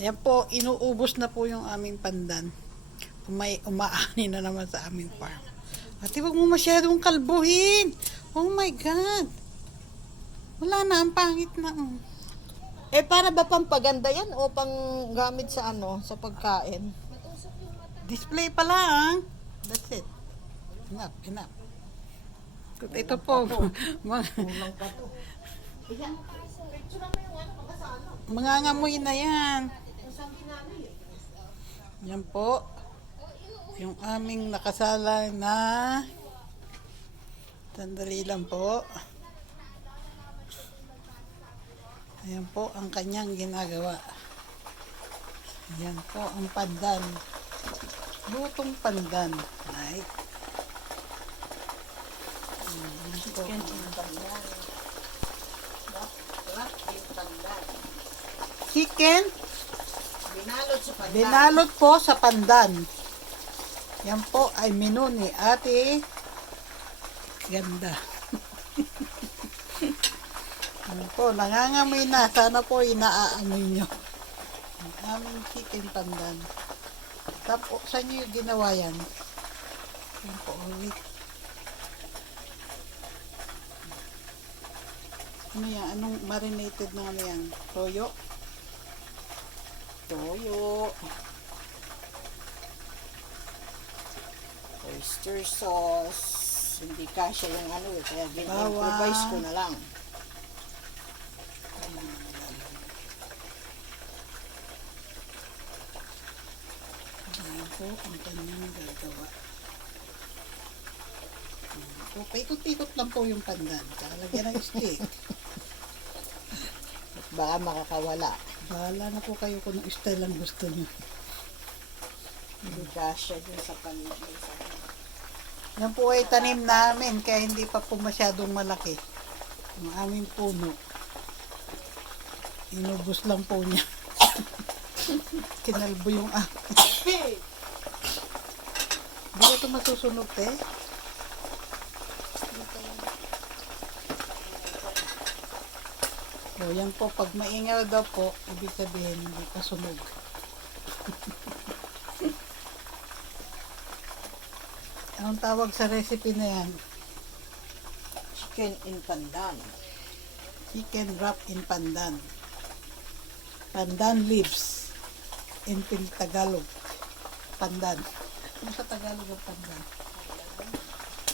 Ayan po, inuubos na po yung aming pandan. Umaani na naman sa aming farm. Ate, wag mo masyadong kalbuhin. Oh my God. Wala na, ang pangit na. Oh. Eh, para ba pampaganda yan o pang gamit sa ano, sa pagkain? Display pa lang. That's it. Enough, enough. Ito po, mga ngamoy na yan. Yan po. Yung aming nakasala na sandali lang po. Ayan po ang kanyang ginagawa. Ayan po ang pandan. Lutong pandan. Right? Chicken in pandan. In pandan. Chicken, Binalot sa pandan. binalot po sa pandan. Yan po ay menu ni Ate Ganda. Yan po, nangangamoy na. Sana po inaamoy nyo. Ang aming chicken pandan. Tapos, saan nyo yung ginawa yan? Yan po, ulit. Ano yan? Anong marinated na ano yan? Toyo? Toyo. Oyster sauce. Hindi kasya yung ano eh. Kaya improvise ko na lang. Ayan po ang kanyang gagawa. Ayan po, paikot-ikot lang po yung pandan. Kalagyan ng stick. Baka makakawala. Bahala na po kayo kung anong style ang gusto nyo. Hindi kasya dun sa pandan. Yan po ay tanim namin kaya hindi pa po masyadong malaki. Ang aming puno. Inubos lang po niya. Kinalbo yung Hindi ko ito masusunog eh. O yan po, pag maingaw daw po, ibig sabihin hindi pa sunog. Anong tawag sa recipe na yan? Chicken in pandan. Chicken wrap in pandan. Pandan leaves. In Tagalog. Pandan. Ano sa Tagalog ang pandan?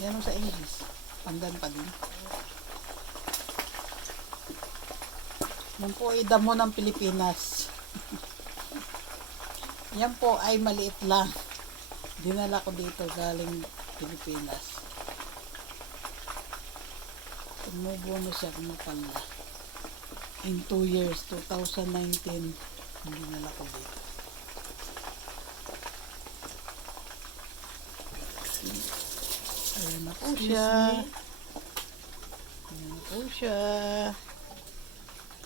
Yan sa English. Pandan pa din. Yan po ay damo ng Pilipinas. Yan po ay maliit lang. Dinala ko dito galing Pilipinas. Tumubo na siya, kumapal na. In 2 years, 2019, dinala ko dito. Ayan na po siya. Ayan na po siya.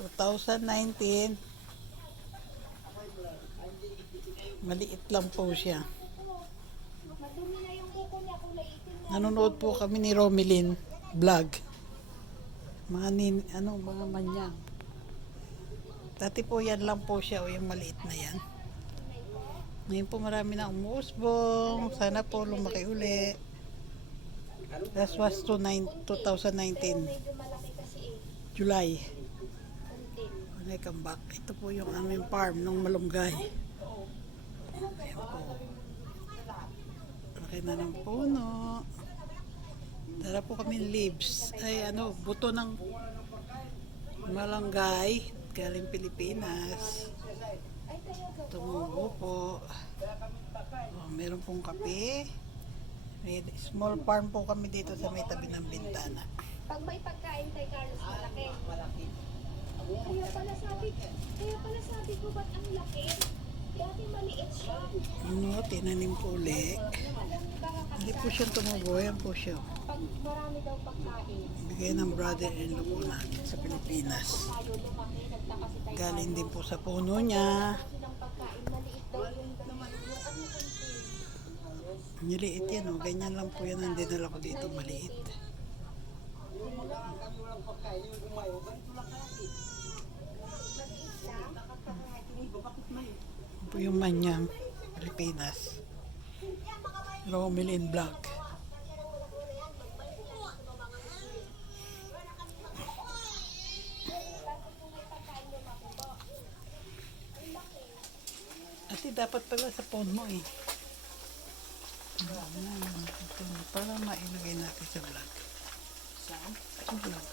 2019. Maliit lang po siya. Nanonood po kami ni Romilin vlog. Mga manyang. Dati po yan lang po siya o yung maliit na yan. Ngayon po marami na umuusbong. Sana po lumaki uli. That was 2019. July. When I come back. Ito po yung aming farm ng malunggay. Ayan po. Laki na ng puno. Dala po kami leaves. Ay buto ng malunggay. Galing Pilipinas. Tumubo po. Meron pong kape. May small farm po kami dito sa may tabi ng bintana. Pag may pagkain kay Carlos, malaki. Kaya pala sabi ko, ba't ang laki? Dati maliit siya. Tinanim po ulit. Hindi po siya tumubo. Yan po siya. Pag marami daw pagkain, Bigay ng brother-in-law po namin sa Pilipinas. tayo lumaki, nagtaka si tayo. Galing din po sa puno niya. Ng pagkain, maliit daw yung Niliit yan o. Ganyan lang po yan ang dinala ko dito. Maliit. po yung Manyang Pilipinas. Romelin Vlog. Ate, dapat pala sa phone mo eh. Ito, para mailagay natin sa vlog. Saan? Sa vlog.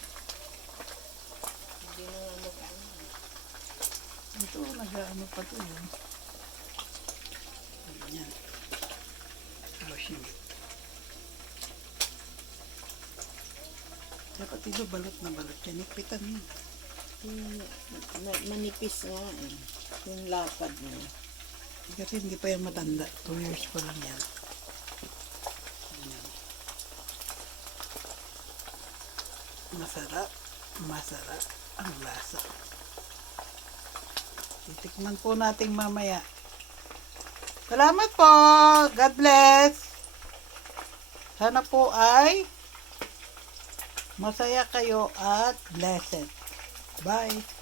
Hindi na nga mag-ano. Ito, nag-ano pa to yun. Ayan. Washing it. Dapat ito balot na balot yan. Ipitan mo. Manipis nga eh. Yung lapad niya. Kasi hindi pa yan matanda. 2 years pa lang yan. Ayan. Masarap. Masarap ang lasa. Titikman po natin mamaya. Salamat po. God bless. Sana po ay masaya kayo at blessed. Bye.